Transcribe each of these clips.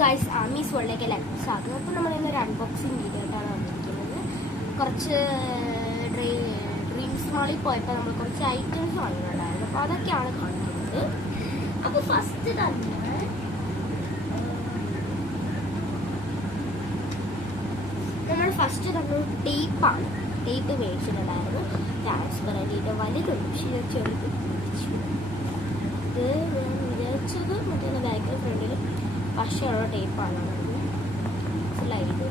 Guys, Ami's വേൾഡിലേക്ക് എല്ലാവർക്കും സ്വാഗതം. അപ്പോൾ നമ്മൾ ഇന്നൊരു അൺബോക്സിങ് വീഡിയോ ആയിട്ടാണ് വന്നിരിക്കുന്നത്. കുറച്ച് ഡ്രീംസ് മാളിൽ പോയപ്പോൾ നമ്മൾ കുറച്ച് ഐറ്റംസ് വാങ്ങിയിട്ടുണ്ടായിരുന്നു. അപ്പോൾ അതൊക്കെയാണ് കാണിക്കുന്നത്. അപ്പോൾ ഫസ്റ്റ് തന്നെ നമ്മൾ ടേപ്പാണ്. ടേപ്പ് മേടിച്ചിട്ടുണ്ടായിരുന്നു. ട്രാൻസ്പെറൻറ്റിൻ്റെ വലുതുണ്ട്, പക്ഷേ ചെറുത് ഇത് ഞാൻ വിചാരിച്ചത് മറ്റേ ബാക്കിൽ ഫ്രണ്ടിൽ പശയുള്ള ടേപ്പാണ്. സ്ലൈഡ്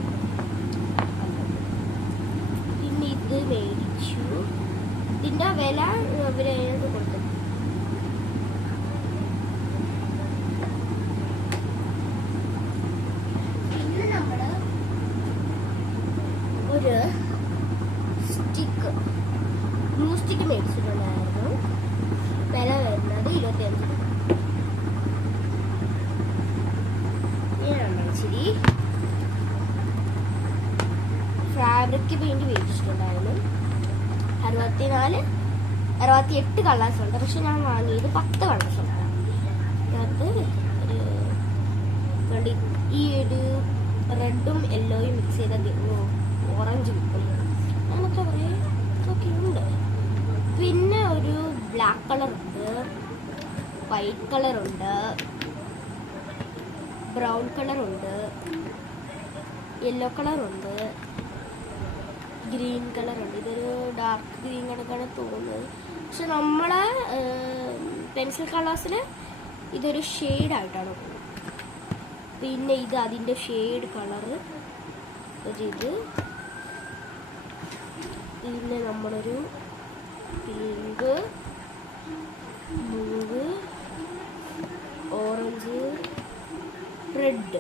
പിന്നെ ഇത് മേടിച്ചു. ഇതിൻ്റെ വില അവർ കൊടുത്തു. പിന്നെ നമ്മൾ ഒരു ഗ്ലൂ സ്റ്റിക്ക് മേടിച്ചിട്ടുണ്ടായിരുന്നു. വില വരുന്നത് 25 രൂപ. ഇച്ചിരി ഫാബ്രിക് പെയിന്റ് മേടിച്ചിട്ടുണ്ടായിരുന്നു. 68 കളേഴ്സ് ഉണ്ട്. പക്ഷെ ഞാൻ വാങ്ങിയത് 10 കളേഴ്സ് ഉണ്ട്. അതിനകത്ത് ഈ ഒരു റെഡും യെല്ലോയും മിക്സ് ചെയ്ത ഓറഞ്ച് കിട്ടുന്നു. അങ്ങനത്തെ കുറേ ഒക്കെ ഉണ്ട്. പിന്നെ ഒരു ബ്ലാക്ക് കളറുണ്ട്, വൈറ്റ് കളറുണ്ട്, ബ്രൗൺ കളറുണ്ട്, യെല്ലോ കളറുണ്ട്, ഗ്രീൻ കളറുണ്ട്. ഇതൊരു ഡാർക്ക് ഗ്രീൻ കണക്കാണ് തോന്നുന്നത്. പക്ഷെ നമ്മളെ പെൻസിൽ കളേഴ്സിൽ ഇതൊരു ഷെയ്ഡായിട്ടാണ് തോന്നുന്നത്. പിന്നെ ഇത് അതിൻ്റെ ഷെയ്ഡ് കളറ്. ഇത് പിന്നെ നമ്മളൊരു പിങ്ക്, ബ്ലൂ, ഓറഞ്ച്, റെഡ്,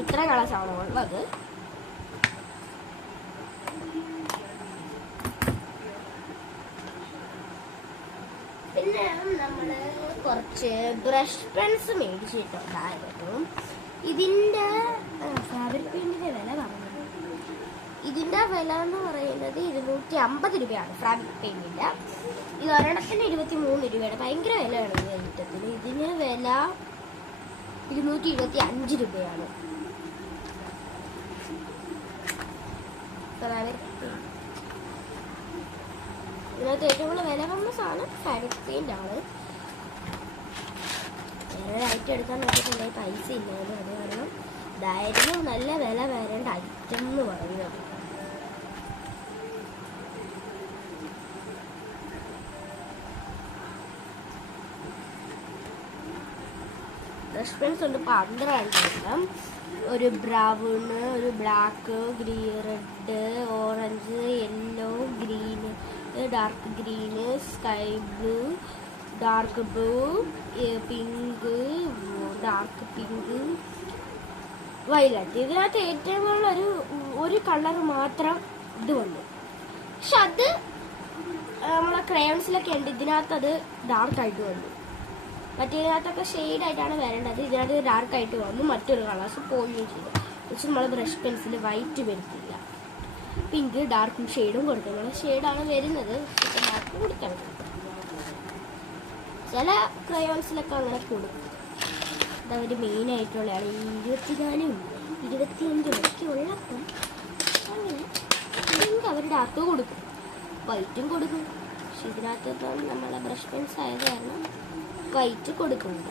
ഇത്ര കളേഴ്സാണ് ഉള്ളത്. പിന്നെ നമ്മൾ കുറച്ച് ബ്രഷ് പെൻസ് മേടിച്ചിട്ടുണ്ടായിരുന്നു. ഇതിൻ്റെ ഫാബ്രിക് പെയിൻറ്റിൻ്റെ വില പറഞ്ഞത്, ഇതിൻ്റെ വില എന്ന് പറയുന്നത് 250 രൂപയാണ് ഫാബ്രിക് പെയിൻറ്റിൻ്റെ. ഇത് ഒരെണ്ണത്തിന് 23 രൂപയാണ്. ഭയങ്കര വിലയാണ് ഈ ഐറ്റത്തിന്. ഇതിന് വില 225 രൂപയാണ്. ഇതിനകത്ത് ഏറ്റവും കൂടുതൽ വില വന്ന സാധനം ഫാബ്രിക് പെയിന്റ് ആണ്. വേറെ ഐറ്റം എടുക്കാൻ നോക്കിയിട്ടുണ്ടെങ്കിൽ പൈസ ഇല്ലായിരുന്നു. അത് കാരണം ഇതായിരുന്നു നല്ല വില വരേണ്ട ഐറ്റം എന്ന് പറയുന്നത്. ബ്രഷ് പെൻസ് ഉണ്ട് 12 എണ്ണം. ഒരു ബ്രൗണ്, ഒരു black, red, orange, yellow, green, dark green, sky blue, dark blue, pink, dark pink, violet. ഇതിനകത്ത് ഏറ്റവും കൂടുതൽ ഒരു കളർ മാത്രം ഇത് വന്നു. പക്ഷെ അത് നമ്മളെ ക്രയോൺസിലൊക്കെ ഉണ്ട്. ഇതിനകത്ത് അത് ഡാർക്കായിട്ട് വന്നു. മറ്റേതിനകത്തൊക്കെ ഷെയ്ഡായിട്ടാണ് വരേണ്ടത്. ഇതിനകത്ത് ഡാർക്കായിട്ട് വന്നു. മറ്റൊരു കളേഴ്സ് പോവുകയും ചെയ്തു. പക്ഷെ നമ്മൾ ബ്രഷ് പെൻസിൽ വൈറ്റ് വരുത്തില്ല. പിങ്ക് ഡാർക്കും ഷെയ്ഡും കൊടുക്കണം. ഷെയ്ഡാണ് വരുന്നത്, ഡാർക്ക് കൊടുക്കണം. ചില ക്രയോൺസിലൊക്കെ അങ്ങനെ കൊടുക്കും. അതവർ മെയിനായിട്ടുള്ളതാണ്. 24 25 ഒക്കെ ഉള്ളപ്പം അങ്ങനെ പിങ്ക് അവർ ഡാർക്ക് കൊടുക്കും, വൈറ്റും കൊടുക്കും. പക്ഷെ ഇതിനകത്ത് ഇപ്പം നമ്മളെ ബ്രഷ് പെൻസ് ആയത് കാരണം വൈറ്റ് കൊടുക്കുന്നുണ്ട്.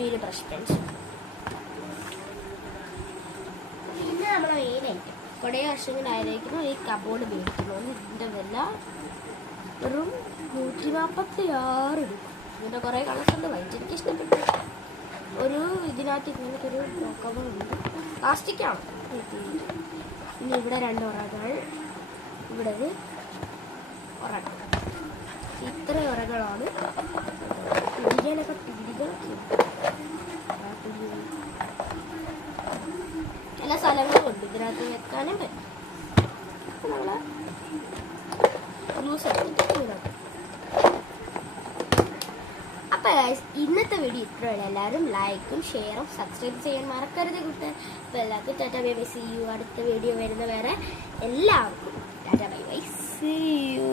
ഈ ബ്രഷ് പെൻസ് പിന്നെ നമ്മളെ മെയിനായിട്ട് കുറേ വർഷങ്ങളായിരിക്കുന്നു ഈ കബോർഡ് മേടിക്കുന്നു. ഇതിൻ്റെ വില വെറും 146 രൂപ. ഇതിൻ്റെ കുറേ കളേഴ്സ് ഉണ്ട്. വൈറ്റ് എനിക്ക് ഇഷ്ടപ്പെട്ടു. ഒരു ഇതിനകത്ത് ഇങ്ങനത്തെ ഒരു കബോർഡുണ്ട്. പ്ലാസ്റ്റിക്കാണ്. ഇനി ഇവിടെ 2 ഉറകൾ, ഇവിടെ ഉറകൾ. ഇത്ര ഉറകളാണ്. പിടികളൊക്കെ എല്ലാ സ്ഥലങ്ങളും ഉണ്ട്. ഇതിനകത്ത് വെക്കാനും പറ്റും. നമ്മളെ യൂസ് ചെയ്തിട്ട്. അപ്പോൾ ഇന്നത്തെ വീഡിയോ ഇത്രയാണ്. എല്ലാവരും ലൈക്കും ഷെയറും സബ്സ്ക്രൈബ് ചെയ്യാൻ മറക്കരുത് കൂട്ടുകാർ. അപ്പോൾ എല്ലാവർക്കും tata bye bye, see you. അടുത്ത വീഡിയോ വരുന്ന വരെ എല്ലാവർക്കും tata bye bye, see U.